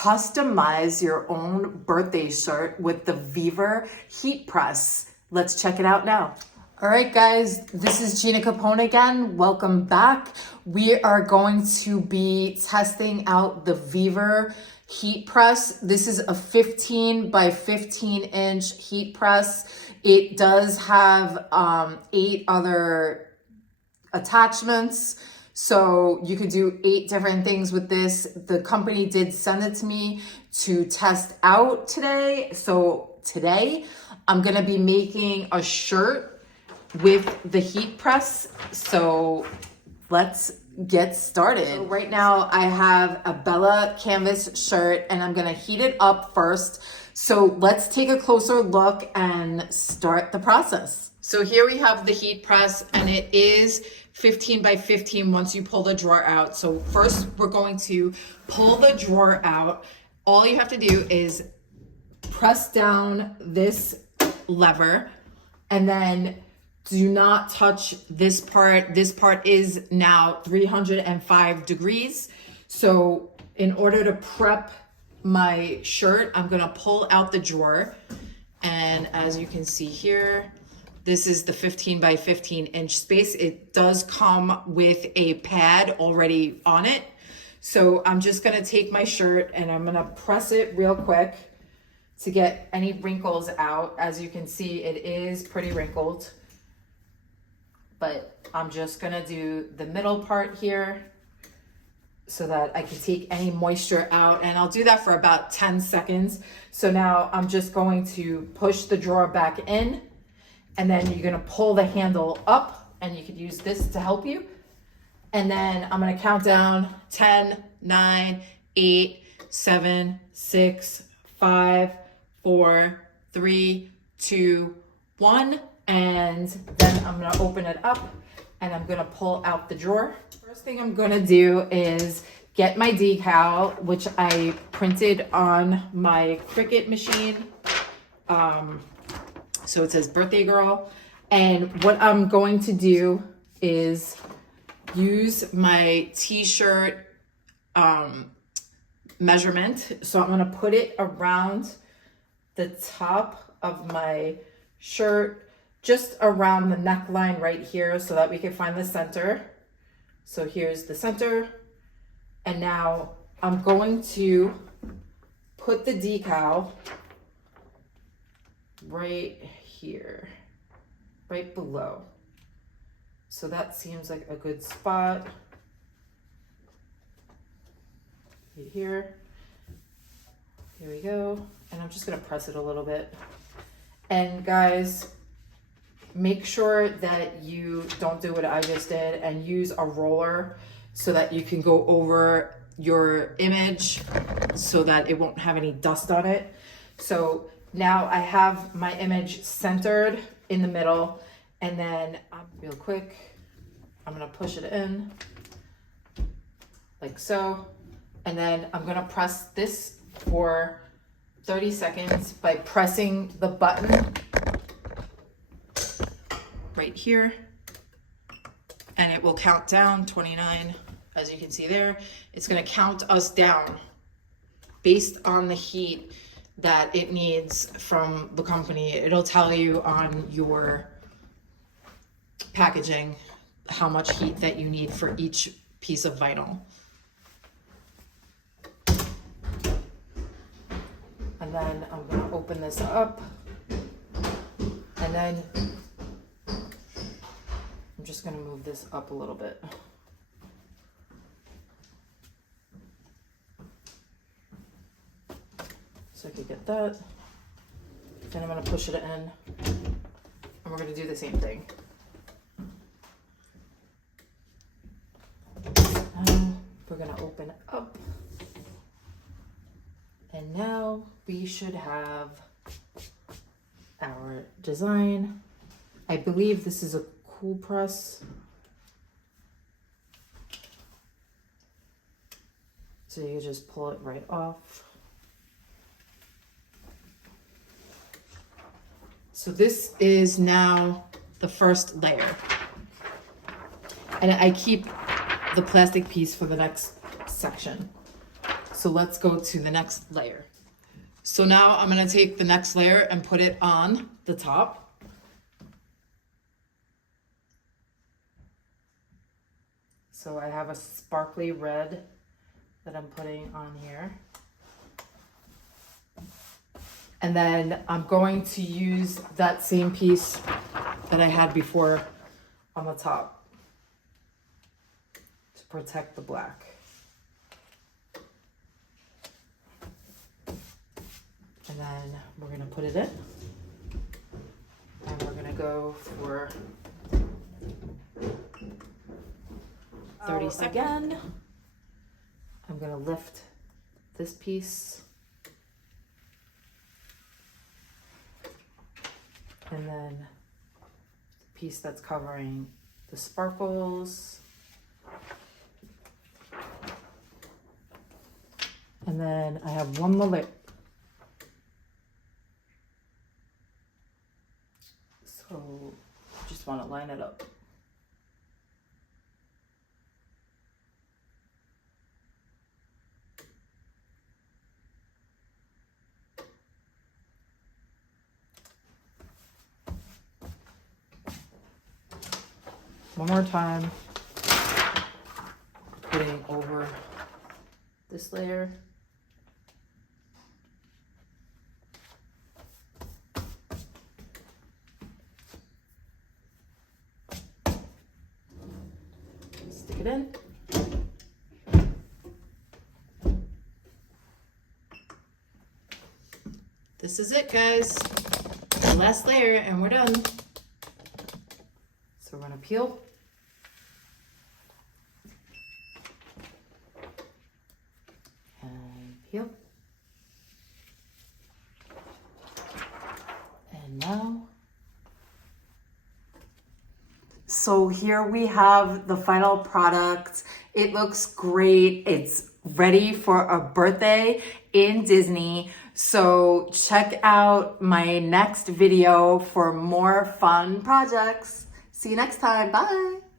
customize your own birthday shirt with the VEVOR heat press. Let's check it out now. All right, guys, this is Gina Capone again. Welcome back. We are going to be testing out the VEVOR heat press. This is a 15 by 15 inch heat press. It does have 8 other attachments. So you could do 8 different things with this. The company did send it to me to test out today. So today I'm gonna be making a shirt with the heat press. So let's get started. So right now I have a Bella canvas shirt and I'm gonna heat it up first. So let's take a closer look and start the process. So here we have the heat press and it is 15 by 15 once you pull the drawer out. So first we're going to pull the drawer out. All you have to do is press down this lever and then do not touch this part. This part is now 305 degrees. So in order to prep my shirt, I'm gonna pull out the drawer. And as you can see here, this is the 15 by 15 inch space. It does come with a pad already on it. So I'm just gonna take my shirt and I'm gonna press it real quick to get any wrinkles out. As you can see, it is pretty wrinkled, but I'm just gonna do the middle part here so that I can take any moisture out, and I'll do that for about 10 seconds. So now I'm just going to push the drawer back in, and then you're gonna pull the handle up, and you could use this to help you. And then I'm gonna count down 10, 9, 8, 7, 6, 5, 4, 3, 2, 1. And then I'm gonna open it up and I'm gonna pull out the drawer. First thing I'm gonna do is get my decal, which I printed on my Cricut machine. So it says birthday girl. And what I'm going to do is use my t-shirt measurement. So I'm gonna put it around the top of my shirt, just around the neckline right here so that we can find the center. So here's the center. And now I'm going to put the decal right here, right below. So that seems like a good spot. Right here. Here we go. And I'm just gonna press it a little bit. And guys, make sure that you don't do what I just did and use a roller so that you can go over your image so that it won't have any dust on it. So now I have my image centered in the middle, and then real quick, I'm gonna push it in like so. And then I'm gonna press this for 30 seconds by pressing the button right here, and it will count down 29. As you can see there, it's going to count us down based on the heat that it needs from the company. It'll tell you on your packaging how much heat that you need for each piece of vinyl. And then I'm going to open this up, and then I'm just gonna move this up a little bit. So I could get that. Then I'm gonna push it in, and we're gonna do the same thing. We're gonna open it up. And now we should have our design. I believe this is a cool press. So you just pull it right off. So this is now the first layer. And I keep the plastic piece for the next section. So let's go to the next layer. So now I'm gonna take the next layer and put it on the top. So I have a sparkly red that I'm putting on here. And then I'm going to use that same piece that I had before on the top to protect the black. And then we're gonna put it in. And we're gonna go for 30 seconds. Again, I'm gonna lift this piece. And then the piece that's covering the sparkles. And then I have one more layer. So just want to line it up. One more time, putting over this layer. Stick it in. This is it, guys. The last layer and we're done. So we're gonna peel. And peel. And now. So here we have the final product. It looks great. It's ready for a birthday in Disney. So check out my next video for more fun projects. See you next time. Bye.